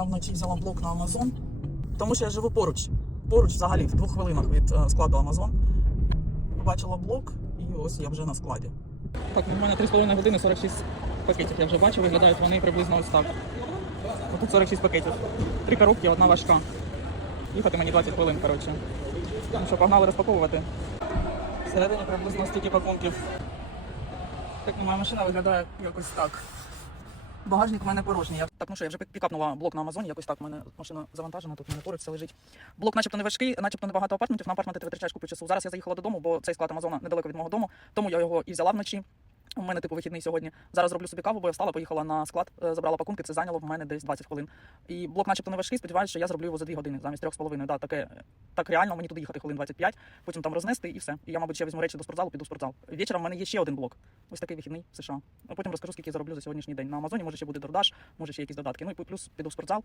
Я вночі взяла блок на Амазон, тому що я живу поруч. Поруч взагалі в двох хвилинах від е, складу Амазон. Побачила блок і ось я вже на складі. Так, у мене 3,5 години 46 пакетів. Я вже бачу, виглядають вони приблизно ось так. Тут 46 пакетів. Три коробки, одна важка. Їхати мені 20 хвилин, коротше. Ну що, погнали розпаковувати. Всередині приблизно стільки пакунків. Так, ну, моя машина виглядає якось так. Багажник в мене порожній. Я так, ну що, я вже пікапнула блок на Амазоні, якось так. У мене машина завантажена, тут в мене лежить. Блок, начебто, не важкий, начебто небагато апартментів. На апартменти ти витрачаєш купу часу. Зараз я заїхала додому, бо цей склад Амазона недалеко від мого дому, тому я його і взяла вночі. У мене типу вихідний сьогодні. Зараз роблю собі каву, бо я встала, поїхала на склад, е, забрала пакунки. Це зайняло в мене десь 20 хвилин. І блок, начебто, не важкий. Сподіваюся, що я зроблю його за 2 години замість 3,5. Да, таке так реально. Мені туди їхати хвилин 25, потім там рознести і все. І я, мабуть, ще візьму речі до спортзалу, піду в спортзал. Вечором в мене є ще один блок. Ось такий вихідний в США. А потім розкажу, скільки я зароблю за сьогоднішній день. На Амазоні може ще буде дордаш, може ще якісь додатки. Ну і плюс піду в спортзал.